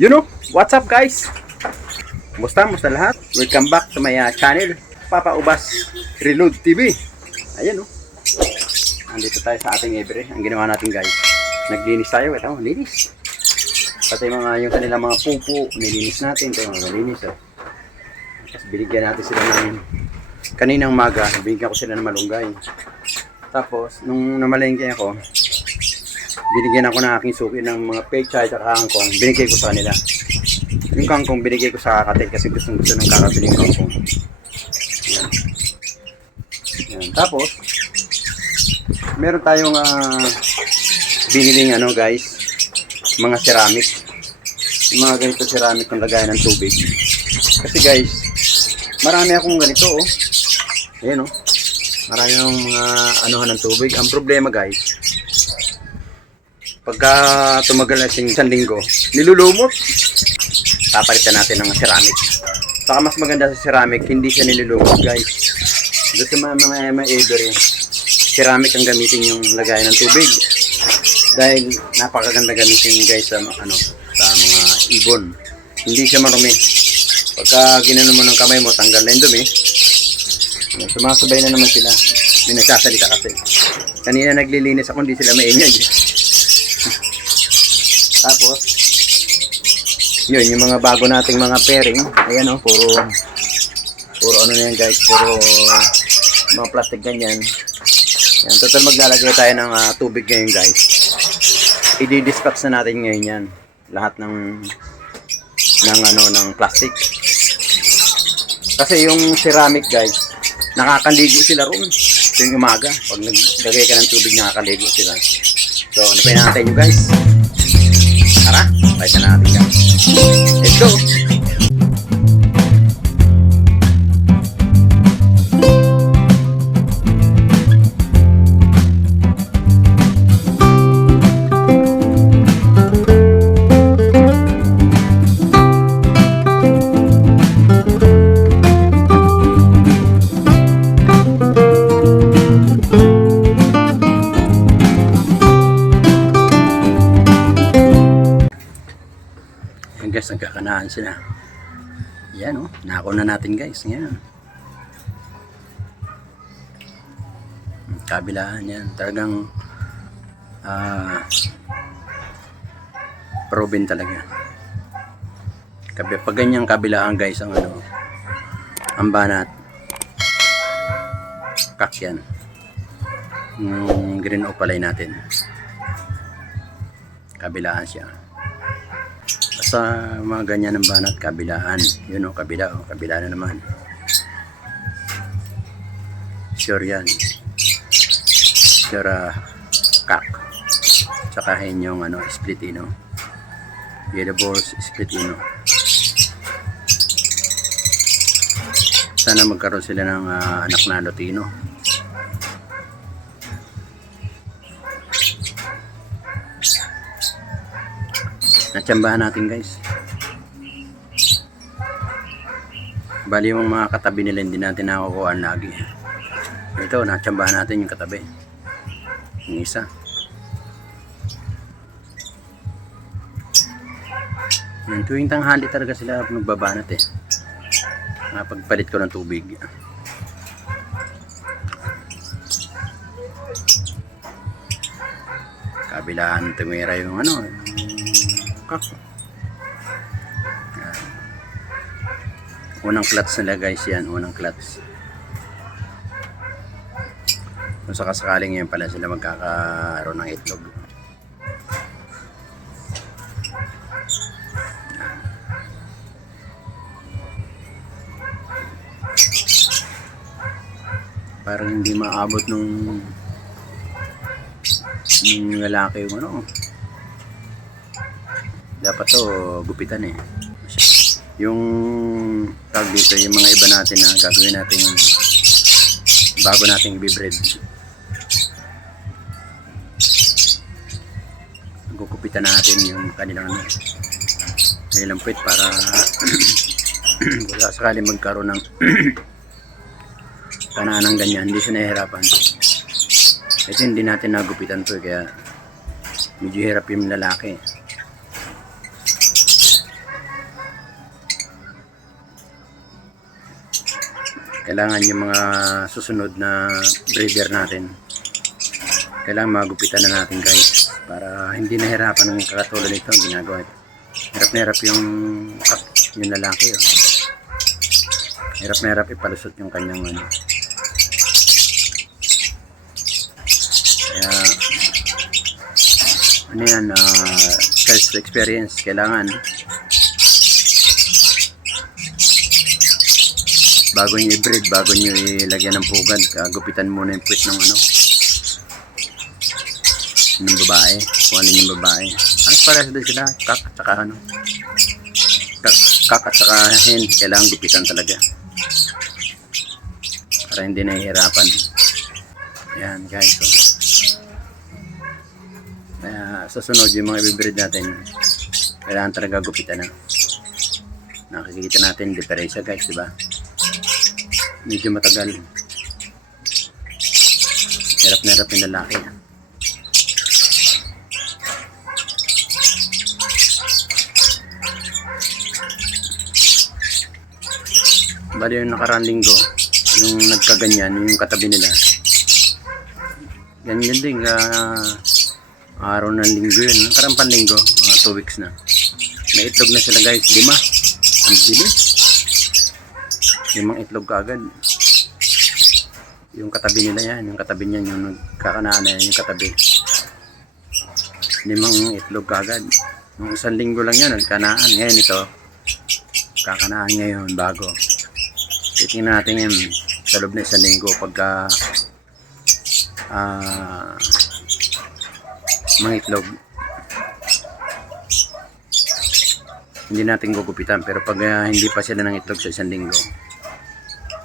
You know, what's up guys? Musta lahat? Welcome back to my channel, Papa Ubas Reload TV. Ayan oh. Andito tayo sa ating every. Ang ginawa natin guys, naglinis tayo. Ito, linis. Pati yung kanilang mga pupo, nilinis natin. Ito mga nalinis oh. Tapos binigyan natin sila ng kaninang maga, binigyan ko sila ng malunggay. Tapos, nung namalengke ako, binigyan ako ng aking suki ng mga pechay at kangkong. Binigay ko sa kanila. Yung kangkong binigay ko sa kakate kasi gusto ng kakabili yung kangkong. Yan. Yan. Tapos, meron tayong biniling guys, mga ceramic. Yung mga ganito ceramic ng lagayan ng tubig. Kasi guys, marami akong ganito oh. Ayan oh. Marami akong mga anuhan ng tubig. Ang problema guys, pagka tumagal na isang linggo, nilulumot. Papalitan natin ng ceramic. Saka mas maganda sa ceramic, hindi siya nilulumot guys. Doon sa mga every, ceramic ang gamitin yung lagayan ng tubig. Dahil napakaganda gamitin guys sa sa mga ibon. Hindi siya marumi. Pagka ginano mo ng kamay mo, tanggal na yung dumi. Sumasabay na naman sila. May nagsasalita kasi. Kanina naglilinis ako, hindi sila maingay. Tapos, yun, yung mga bago nating mga pairing, ayan o, puro ano na yan guys, puro mga plastic ganyan. Yan, total maglalagay tayo ng tubig ngayon guys. I-dispatch na natin ngayon yan, lahat ng plastic. Kasi yung ceramic guys, nakakaligo sila ron. So yung umaga, pag naglagay ka ng tubig, nakakaligo sila. So, ano pa yung natin nyo guys? Tara, balik na natin guys. Let's go! Guys, nagkakanaan sila. Yan oh, nako na natin guys. Yan. Kabilaan yan. Talagang proven talaga. Pag ganyang kabilaan guys, ang banat. Kakyan. Yung green opalay natin. Kabilaan siya. Sa mga ganyan ng banat, kabilaan. Yun o, kabila na naman. Sure yan. Sure kak. Tsaka yung split ino. Yellow balls, split ino. Sana magkaroon sila ng anak na Lutino. Natsambahan natin guys. Bali yung mga katabi nila hindi natin nakukuhaan lagi. Ito, natsambahan natin yung katabi. Yung isa. Yung tuwing tanghali talaga sila nagbabanat eh. Pagpalit ko ng tubig. Kabilaan tumira yung unang clutch nila guys yan, unang clutch. Kung sakasakaling yan pala sila magkakaroon ng itlog. Parang hindi maabot nung lalaki yung dapat to gupitan eh. Yung tag dito, yung mga iba natin na gagawin natin bago nating i-breed. Gugupitan natin yung kanilang puwit para wala sakaling magkaroon ng kananang ganyan, hindi siya nahihirapan. Ito hindi natin nagupitan to kaya medyo hirap yung lalaki. Kailangan yung mga susunod na breeder natin, kailangan magupitan na natin guys, para hindi nahirapan ng kakatulad nito ang ginagawa. Hirap na hirap yung lalaki, oh. Hirap na hirap ipalusot yung kanyang ano. Kaya ano yan, self experience kailangan. Bago nyo i-breed, bago nyo ilagyan ng pugad, gupitan muna yung puwit ng ano, ng babae, kung ano yung babae. Alas parehas din sila, kak at saka ano, kak at saka hen, kailangan gupitan talaga para hindi nahihirapan. Ayan guys, so kaya sa sunod yung mga i-breed natin, kailangan talaga gupitan na. Nakikita natin diferensya guys, diba? Medyo matagal. Hirap na hirap yung lalaki. Bali yung nakaraan linggo, yung nagkaganyan, yung katabi nila. Ganyan din, araw ng linggo yun. Nakaraan pang linggo, mga 2 weeks na. May itlog na sila guys, 5. Ang bilis. 5 itlog kaagad. Yung katabi nila yan, yung katabi niyan, yung nagkakanaan na yan, yung katabi. 5 itlog kaagad. Yung 1 linggo lang yan, nagkanaan. Ngayon ito, kakanaan ngayon, bago. Titingnan natin yan sa loob na 1 linggo pagka mga itlog. Hindi natin gugupitan, pero pag hindi pa sila ng itlog sa 1 linggo,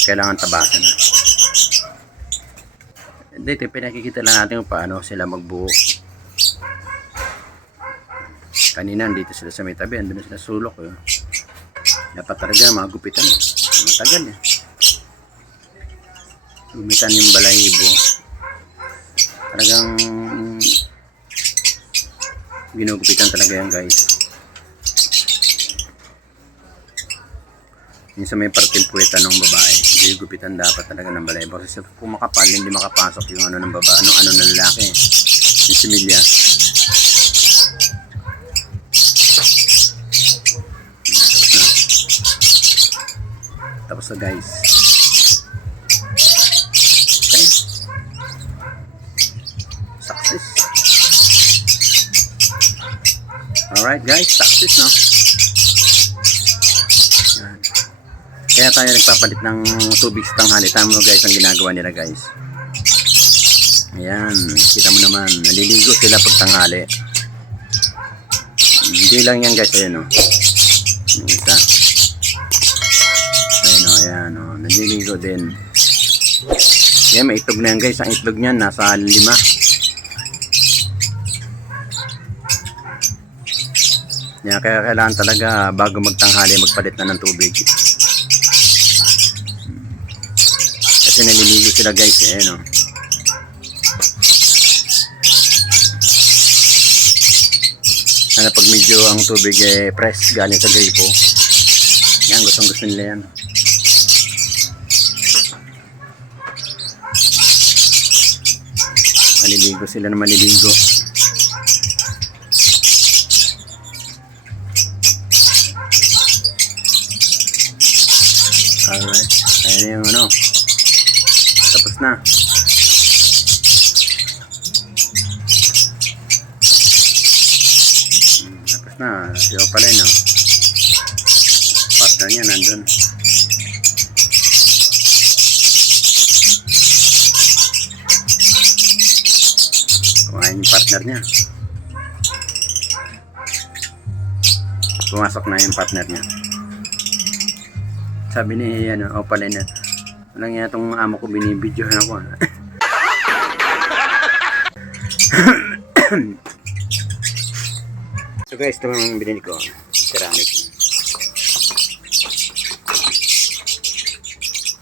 kailangan tabasan na. Dito pinakikita lang natin kung paano sila magbuo. Kanina dito sila sa may tabi, andun na sila sulok, eh. Dapat talaga magupitan, matagal eh. Gumitan yung balahibo, talagang ginugupitan talaga yan guys. Yung sa may parting puweta ng babae, gugupitan dapat talaga ng balahibo. Kasi kung makapal, hindi makapasok yung ano ng babae, ano ng lalaki, yung similya. Tapos na guys. Okay. Success. Alright guys, success no. Kaya tayo nagpapalit ng tubig sa tanghali. Tama mo guys ang ginagawa nila guys. Ayan, kita mo naman, naliligo sila pag tanghali. Hindi lang yan guys, ayan o. Yung isa. Ayan o, naliligo din. Yan, may itlog na yan guys. Ang itlog niyan nasa 5. Yan, kaya kailangan talaga bago magtanghali magpalit na ng tubig. Kasi naliligo sila guys, ayan o. Sana pag medyo ang tubig fresh galing sa gripo, yan, gustong gusto nila yan. Maliligo sila na maliligo. Alright, ayan yung ano, tapos na. Tapos na, siyo pala yun, no? Partner niya nandun. Kumain yung partner niya. Pumasok na yung partner niya. Sabi ni ano, Opaline na, walang yan itong amo ko, binibidyohan ako. So guys, ito ang binili ko, ceramic.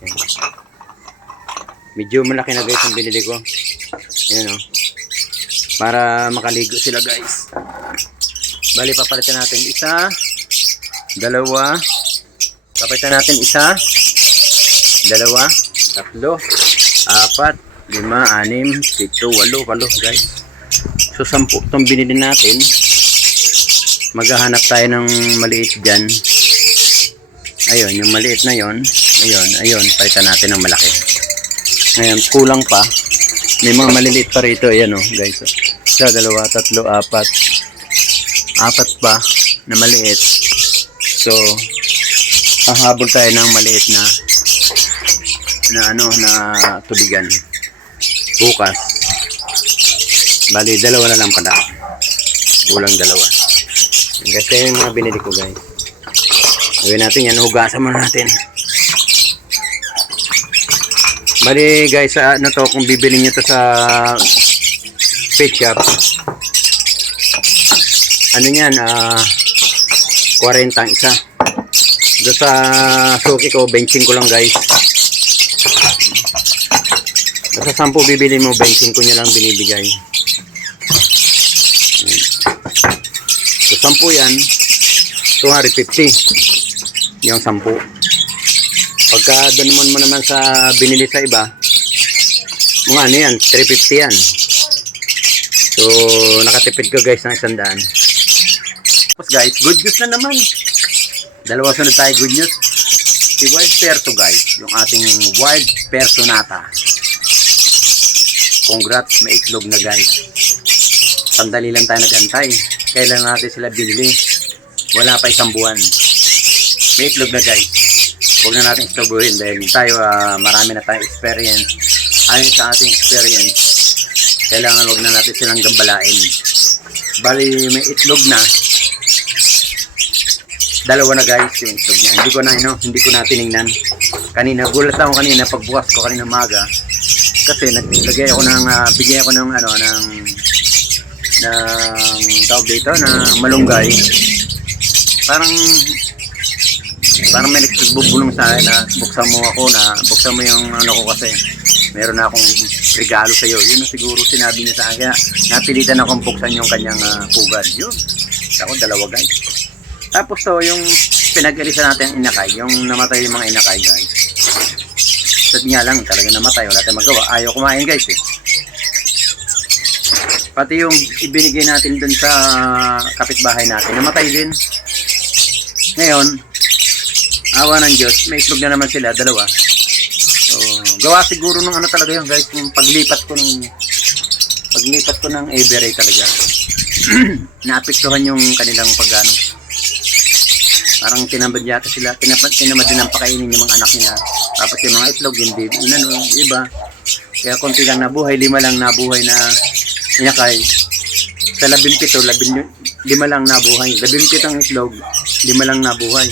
Ayan. Medyo malaki na guys ang binili ko. Ayan o. Para makaligo sila guys. Bali, papalitan natin 1, 2, papalitan natin 1, dalawa, tatlo, apat, lima, anim, pito, walo, guys. So 10 itong binili natin. Maghahanap tayo ng maliit dyan. Ayun, yung maliit na yon. Ayun, palitan natin ng malaki. Ngayon, kulang pa. May mga maliliit pa rito. Ayan o, guys. Isa, dalawa, tatlo, apat. Apat pa na maliit. So, hahabol tayo ng maliit na tubigan. Bukas. Bali, dalawa na lang pala. Kulang dalawa. Kasi yung mga binili ko, guys. Gawin natin yan, hugasan muna natin. Bali guys, kung bibili nyo to sa pet shop, ano yan, 40 ang isa. Doon sa suki ko, 25 lang guys. Doon sa 10 bibili mo, 25 nyo lang binibigay. So 10 yan, 250. Yung 10. Pagka doon mo naman sa binili sa iba, mga ano yan, 350 yan. So, nakatipid ko guys ng 100. Tapos guys, good news na naman. Dalawa sunod tayo good news. Si Wild Perso guys, yung ating Wild Personata. Congrats, may itlog na guys. Sandali lang tayo nagantay. Kailan natin sila binili? Wala pa 1 buwan. May itlog na guys. Huwag na natin istobuhin dahil tayo marami na tayong experience. Ayon sa ating experience, kailangan huwag na natin silang gambalain. Bali may itlog na. Dalawa na guys yung itlog niya. Hindi ko na tiningnan. Kanina, gulat ako kanina pagbukas ko kanina umaga. Kasi bigay ako ng tawag dito na malunggay. Parang may nagbubulong sa akin na buksan mo yung ko kasi meron na akong regalo sa iyo. Yun siguro sinabi niya sa akin. Napilitan akong buksan yung kanyang pugad. Yun. Ako dalawa guys. Tapos to yung pinag-alisan natin ang inakay, yung namatay yung mga inakay guys. Sad nga lang talaga namatay, wala tayong magawa. Ayaw kumain guys eh. Pati yung ibinigay natin dun sa kapitbahay natin, namatay din. Ngayon, awa ng Diyos, may itlog na naman sila, dalawa. So, gawa siguro ng talaga yun guys, yung paglipat ko ng Everay talaga. Naapektuhan yung kanilang parang tinamad yata sila, tinamad din ang pakainin yung mga anak nila. Tapos yung mga itlog, hindi, iba. Kaya konti lang nabuhay, 5 lang nabuhay na inakay. Sa 17, 5 lang nabuhay. 17 ang itlog, 5 lang nabuhay.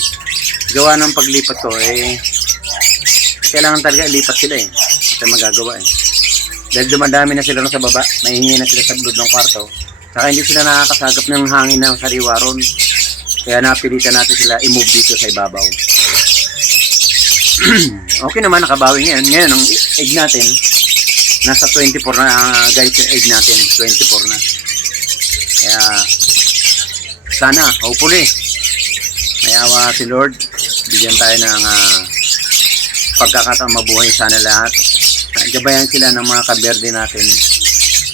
Gawa ng paglipat ko kailangan talaga ilipat sila kasi magagawa dahil dumadami na sila sa baba, mahingi na sila sa blood ng kwarto, saka hindi sila nakakasagap ng hangin ng sariwa ron, kaya napilitan natin sila i-move dito sa ibabaw. Okay naman, nakabawi ngayon ang egg natin nasa 24 na guys, yung egg natin 24 na, kaya sana, hopefully may awa si Lord, bigyan tayo ng pagkakataong mabuhay sana lahat. Gabayan sila ng mga kaberde natin.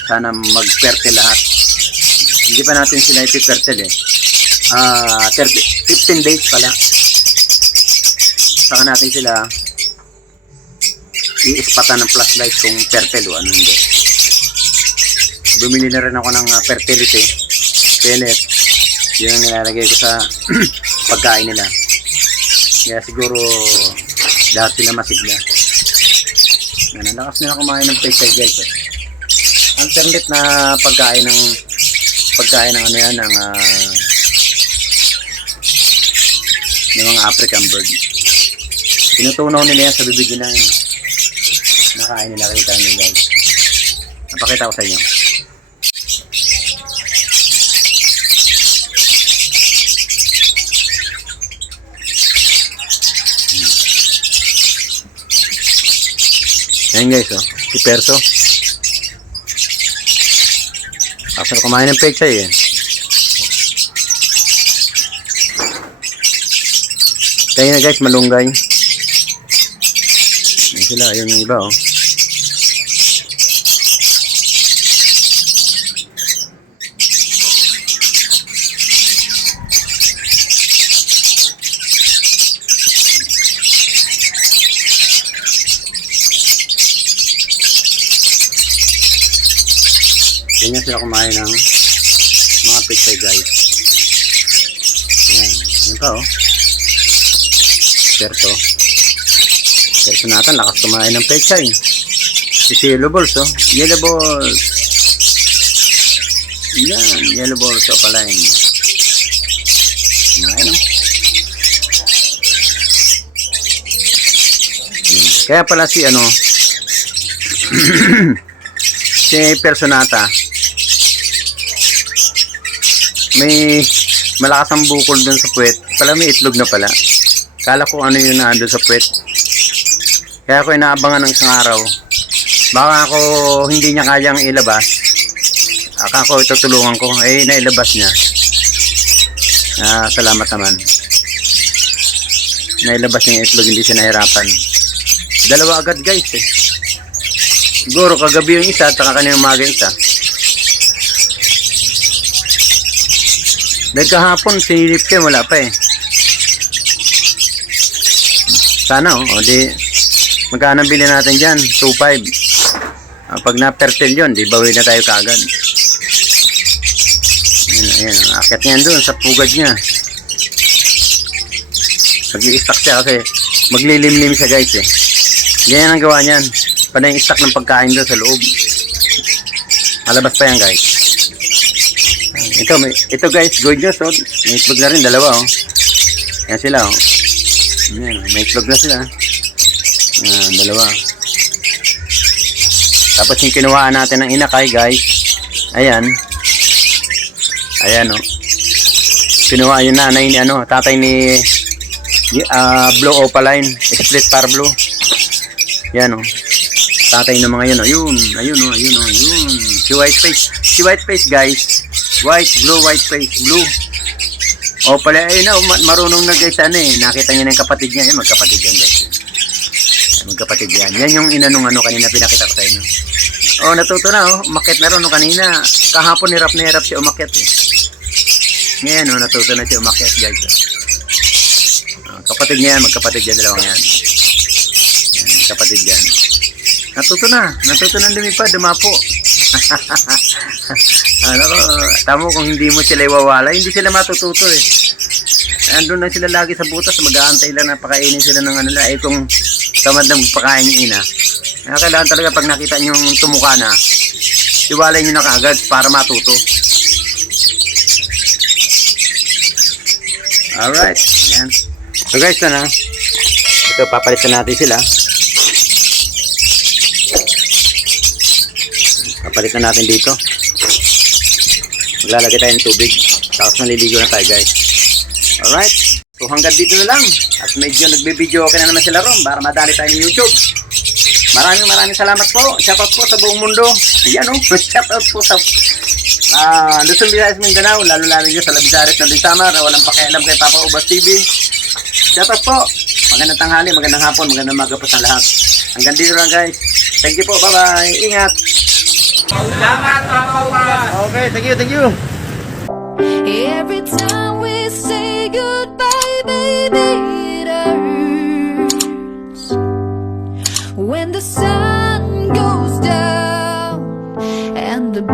Sana magperte lahat. Hindi pa natin sila ipipertel 15 days pala. Saka natin sila iispatan ng flashlight kung pertel o ano hindi. Bumili na rin ako ng fertility pellet. Yun ang nilalagay ko sa pagkain nila. Kaya siguro lahat sila masigla. Nalakas nila kumain ng pechay guys. Alternate na pagkain ng ng mga African bird. Tinutunaw nila yan sa bibig nila. Nakain nila, kita nyo guys. Napakita ko sa inyo. Ayan guys, si Perso. After kumain ng pechay Kaya na guys, malunggay. sila. Ayun yung iba, oh. Ganyan sila kumain ng mga pechay, guys. Ayan. Ayan pa, oh. Perto. Perto natin, lakas kumain ng pechay. Si yellow balls, oh. Yellow balls. Yan, yellow balls, opaline. Kumain, oh. Yan. Kaya pala si, ano, si Personata, may malakas ang bukol dun sa puwet. Pala may itlog na pala. Kala ko ano yun na andun sa puwet. Kaya ako inaabangan ng isang araw. Baka ako hindi niya kayang ilabas. Aka ko itutulungan ko. Eh, nailabas niya. Salamat naman. Nailabas niya yung itlog, hindi siya nahirapan. Dalawa agad, guys, eh. Siguro kagabi yung isa at kaninang umaga yung isa. Dahil kahapon sinilip siya, wala pa eh. Sana, oh. O di, magkano bilhin natin dyan? 2.5. Pag na-percent yun, di bawi na tayo kaagad. Ayan, akit niyan doon sa pugad niya. Mag-i-stack siya kasi maglilimlim siya, guys, eh. Ganyan ang gawa niyan. Panay yung stack ng pagkain doon sa loob. Malabas pa yan, guys. Ito guys, good news, oh. May itlog na rin, dalawa, oh. Yan sila, oh. Yan, may itlog na sila. Yan, dalawa. Tapos yung kinuhaan natin ng inakay, guys. Ayan. Ayan, oh. Kinuha yung nanay ni, ano, tatay ni Blue Opaline. Split par blue. Yan, oh. Tatay ng mga yun, oh. Ayun, oh. Ayun. Si white face. Si white face, guys. White, blue, white face, blue. O pala, ayun na, marunong na guys, ano eh. Nakita niya ng kapatid niya, magkapatid yan, guys. Magkapatid yan. Yan yung inanong ano kanina pinakita ko sa inyo. O, natuto na, oh. Umakyat na rin, no, kanina. Kahapon, hirap na hirap siya umakyat, eh. Ngayon, oh, natuto na siya umakyat, guys. Kapatid niya yan, magkapatid yan, dalawang yan. Yan, kapatid yan. Natuto na lumipad, dumapo. Ano ko, tamo kung hindi mo sila iwawala, hindi sila matututo eh. Andun na sila lagi sa butas, mag-aantay lang na pakainin sila ng ano lang. Eh kung tamad na magpakain yung ina, kailangan talaga pag nakita nyo yung tumuka na, iwalay nyo na kaagad para matuto. Alright, yan. So guys, na ito, papalitan natin sila. Papalitan natin dito. Maglalagay tayo ng tubig. Tapos maliligo na tayo, guys. Alright. So hanggang dito na lang. At medyo nagbe-video okay na naman sila ron para madali tayo ng YouTube. Maraming salamat po. Shoutout po sa buong mundo. Yan o. Shoutout po sa Luzon, Visayas, Mindanao. Lalo dyan sa Labisaret na Samar. Walang pakialam kay Papa Ubas TV. Shoutout po. Magandang tanghali, magandang hapon, magandang umaga po sa lahat. Hanggang dito lang, guys. Thank you po. Bye-bye. Ingat. Salamat, Papa Ubas. Okay, thank you. Every time we say goodbye, baby, it hurts. When the sun goes down and the